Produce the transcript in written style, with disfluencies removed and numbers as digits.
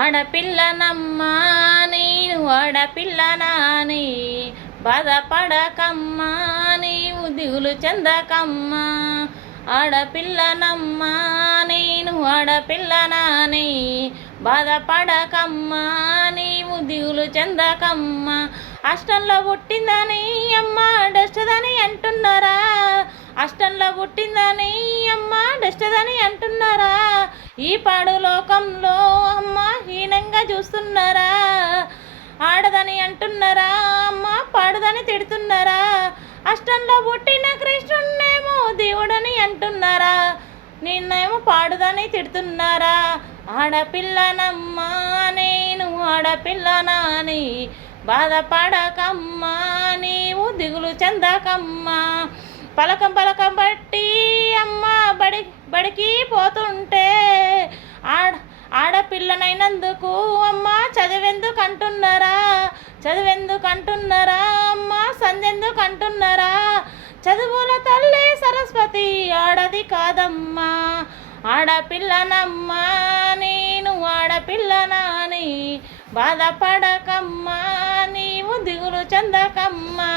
ఆడపిల్లనమ్మా నేను ఆడపిల్లనాని బాధపడకమ్మా నీవు దిగులు చెందకమ్మా. ఆడపిల్లనమ్మా నేను ఆడపిల్లనాని బాధపడకమ్మా నీవు దిగులు చెందకమ్మా. అష్టంలో పుట్టిందని అమ్మ డస్టదని అంటున్నారా, అష్టంలో పుట్టిందని అమ్మ డస్టదని అంటున్నారా. ఈ పాడు లోకంలో అమ్మ హీనంగా చూస్తున్నారా, ఆడదని అంటున్నారా అమ్మ పాడుదని తిడుతున్నారా. అష్టంలో పుట్టిన కృష్ణున్నేమో దేవుడని అంటున్నారా, నిన్నేమో పాడుదని తిడుతున్నారా. ఆడపిల్లనమ్మా నేను ఆడపిల్లనాని బాధపడకమ్మా నీవు దిగులు చెందకమ్మా. పలకం పలకం బట్టి అమ్మ బడికి పోతుంటే ఆడపిల్లనైనందుకు అమ్మ చదివెందుకు అంటున్నారా, చదివెందుకు అంటున్నారా అమ్మ సందెందుకు అంటున్నారా. చదువుల తల్లి సరస్వతి ఆడది కాదమ్మా. ఆడపిల్లనమ్మా నేను ఆడపిల్లనాని బాధపడకమ్మా నీవు దిగులు చెందకమ్మా.